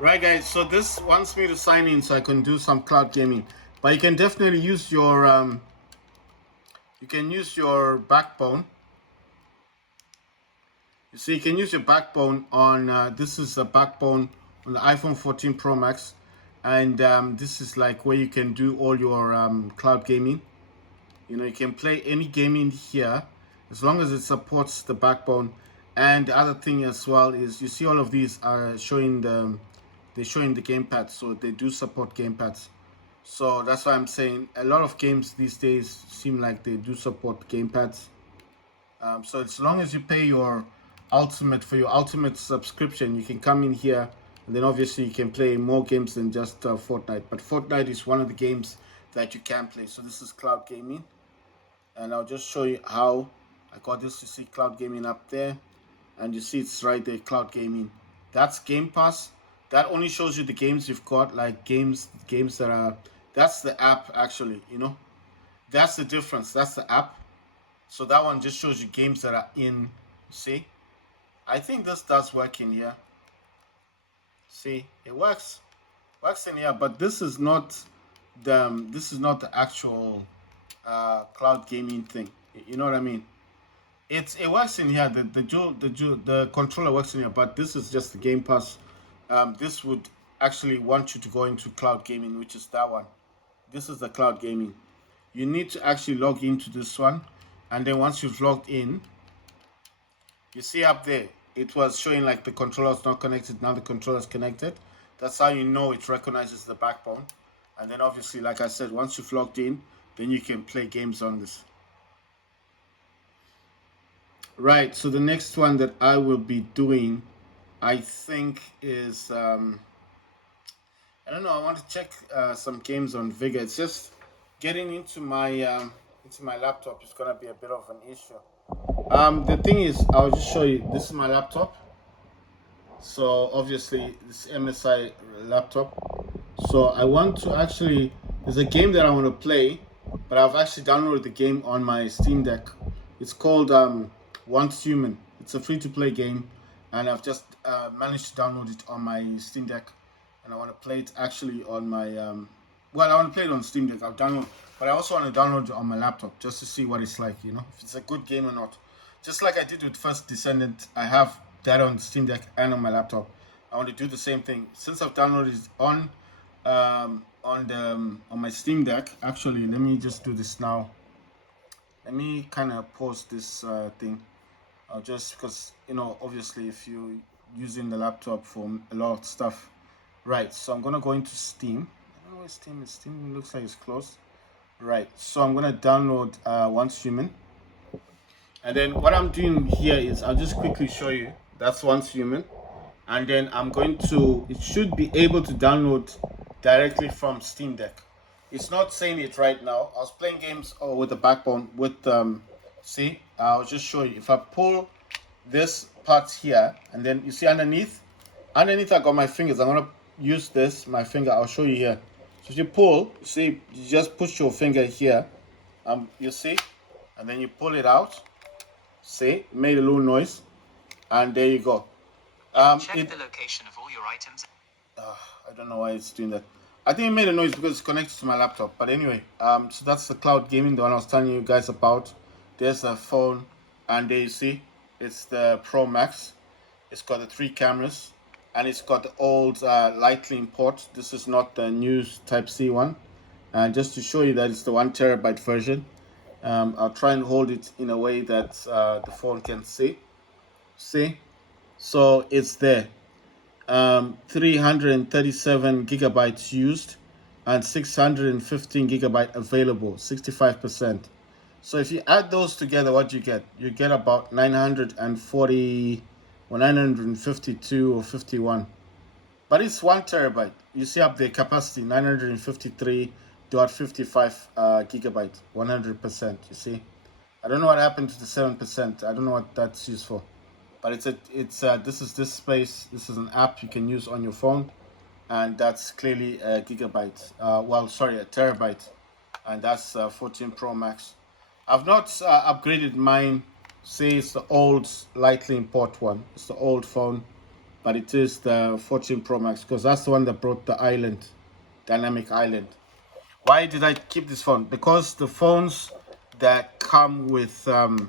Right, guys. So this wants me to sign in so I can do some cloud gaming. But you can definitely use your backbone. You see, you can use your backbone on this is a backbone on the iPhone 14 Pro Max, and this is like where you can do all your cloud gaming. You know, you can play any game in here as long as it supports the backbone. And the other thing as well is you see all of these are showing they're showing the gamepad, so they do support gamepads. So that's why I'm saying a lot of games these days seem like they do support gamepads. So as long as you pay your ultimate subscription, you can come in here, and then obviously you can play more games than just Fortnite. But Fortnite is one of the games that you can play. So this is cloud gaming, and I'll just show you how I got this. You see cloud gaming up there, and you see it's right there, cloud gaming. That's Game Pass. That only shows you the games you've got, like games that are. That's the app actually. You know, that's the difference. That's the app. So that one just shows you games that are in. See, I think this does work in here. See, it works in here, but this is not the actual cloud gaming thing. You know what I mean? It works in here. The controller works in here, but this is just the Game Pass. This would actually want you to go into cloud gaming, which is that one. This is the cloud gaming. You need to actually log into this one, and then once you've logged in, you see up there, it was showing like the controller is not connected. Now the controller is connected. That's how you know it recognizes the backbone. And then obviously, like I said, once you've logged in, then you can play games on this. Right, so the next one that I will be doing, I think, is I don't know. I want to check some games on Vigor. It's just getting into my laptop is gonna be a bit of an issue. The thing is, I'll just show you. This is my laptop. So obviously, this MSI laptop. So I want to actually. There's a game that I want to play, but I've actually downloaded the game on my Steam Deck. It's called Once Human. It's a free-to-play game, and I've just managed to download it on my Steam Deck, and I want to play it actually on my. Well, I want to play it on Steam Deck. I'll download, but I also want to download it on my laptop just to see what it's like. You know, if it's a good game or not. Just like I did with First Descendant, I have that on Steam Deck and on my laptop. I want to do the same thing since I've downloaded it on my Steam Deck. Actually, let me just do this now. Let me kind of pause this thing. Just because obviously, if you're using the laptop for a lot of stuff, right? So I'm gonna go into Steam. I don't know where Steam is. Steam looks like it's closed. Right. So I'm gonna download Once Human, and then what I'm doing here is I'll just quickly show you. That's Once Human, and then I'm going to. It should be able to download directly from Steam Deck. It's not saying it right now. I was playing games with the backbone with see, I'll just show you. If I pull this part here, and then you see underneath I got my fingers. I'm gonna use this my finger. I'll show you here. So if you pull, you see, you just push your finger here. You see, and then you pull it out. See, it made a little noise, and there you go. Check the location of all your items. I don't know why it's doing that. I think it made a noise because it's connected to my laptop. But anyway, so that's the cloud gaming, the one I was telling you guys about. There's the phone, and there you see, it's the Pro Max. It's got the 3 cameras, and it's got the old Lightning port. This is not the new Type C one. And just to show you that it's the 1 terabyte version, I'll try and hold it in a way that the phone can see. See, so it's there. 337 gigabytes used and 615 gigabyte available, 65%. So if you add those together, what you get? You get about 940 or 952 or 51. But it's 1 terabyte. You see up the capacity 953.55 gigabyte, 100%. You see, I don't know what happened to the 7%. I don't know what that's used for. But this is this space. This is an app you can use on your phone, and that's clearly a gigabyte. Well, sorry, a terabyte, and that's 14 Pro Max. I've not upgraded mine. Say it's the old Lightning port one. It's the old phone, but it is the 14 Pro Max because that's the one that brought the island, dynamic island. Why did I keep this phone? Because the phones that come with the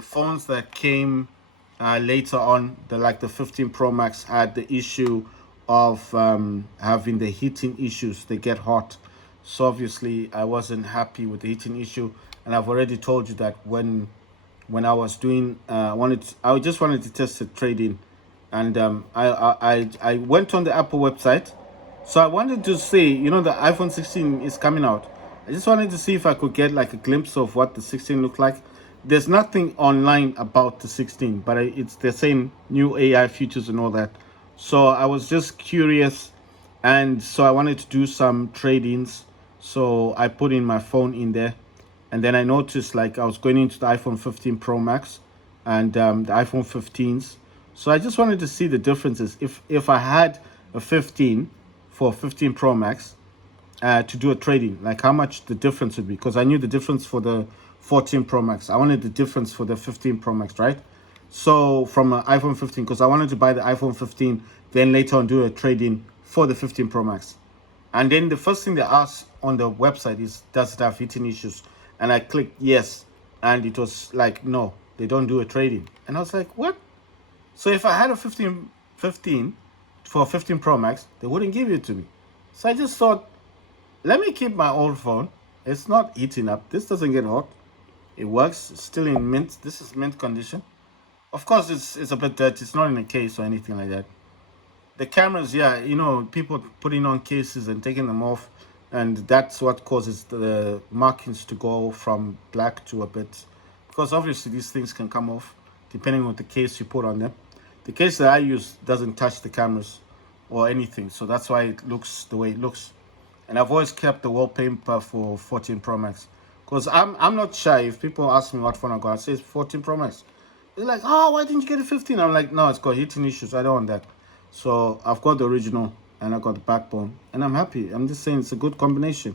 phones that came later on, the 15 Pro Max had the issue of having the heating issues. They get hot, so obviously I wasn't happy with the heating issue. And I've already told you that when I was doing, I just wanted to test the trading, and I went on the Apple website. So I wanted to see, the iPhone 16 is coming out. I just wanted to see if I could get like a glimpse of what the 16 looked like. There's nothing online about the 16, but it's they're saying new AI features and all that. So I was just curious, and so I wanted to do some trade-ins. So I put in my phone in there, and then I noticed like I was going into the iPhone 15 Pro Max and the iPhone 15s. So I just wanted to see the differences. If I had a 15 for 15 Pro Max to do a trading, like how much the difference would be, because I knew the difference for the 14 Pro Max. I wanted the difference for the 15 Pro Max, right? So from an iPhone 15, because I wanted to buy the iPhone 15, then later on do a trading for the 15 Pro Max. And then the first thing they ask on the website is, does it have heating issues? And I clicked yes. And it was like, no, they don't do a trading. And I was like, what? So if I had a 15 for 15 Pro Max, they wouldn't give it to me. So I just thought, let me keep my old phone. It's not heating up. This doesn't get hot. It works. It's still in mint. This is mint condition. Of course, it's a bit dirty. It's not in a case or anything like that. The cameras, yeah, people putting on cases and taking them off, and that's what causes the markings to go from black to a bit, because obviously these things can come off depending on the case you put on them. The case that I use doesn't touch the cameras or anything, so that's why it looks the way it looks. And I've always kept the wallpaper for 14 Pro Max, because I'm not shy. If people ask me what phone I got, I say it's 14 Pro Max. They're like, oh, why didn't you get a 15? I'm like, no, it's got heating issues. I don't want that. So I've got the original and I got the backbone, and I'm happy. I'm just saying it's a good combination.